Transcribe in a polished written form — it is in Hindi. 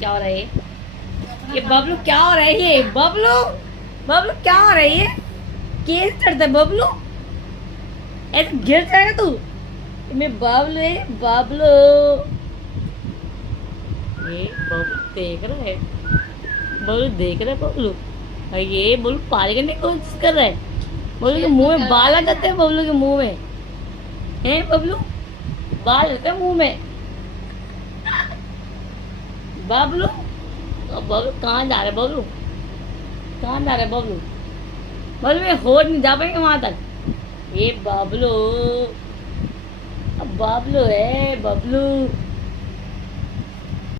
क्या हो रहा है ये बबलू क्या हो रहा है ये बबलू बबलू क्या हो रहा है ये कैसे चढ़ता है बबलू ऐसे गिर जाएगा तू मैं बबलू है बबलू ये बबलू देख रहा है बबलू देख रहा है बबलू और ये बबलू पार करने की कोशिश कर रहा है बबलू के मुंह में बाल आ जाते हैं बबलू के मुंह में हैं बबलू बाल होते हैं मुंह में बबलू बबलू कहाँ जा रहे बबलू कहाँ जा रहे बबलू बबलू में होड़ नहीं जा पाएंगे वहां तक ये बबलू अब बबलू है बबलू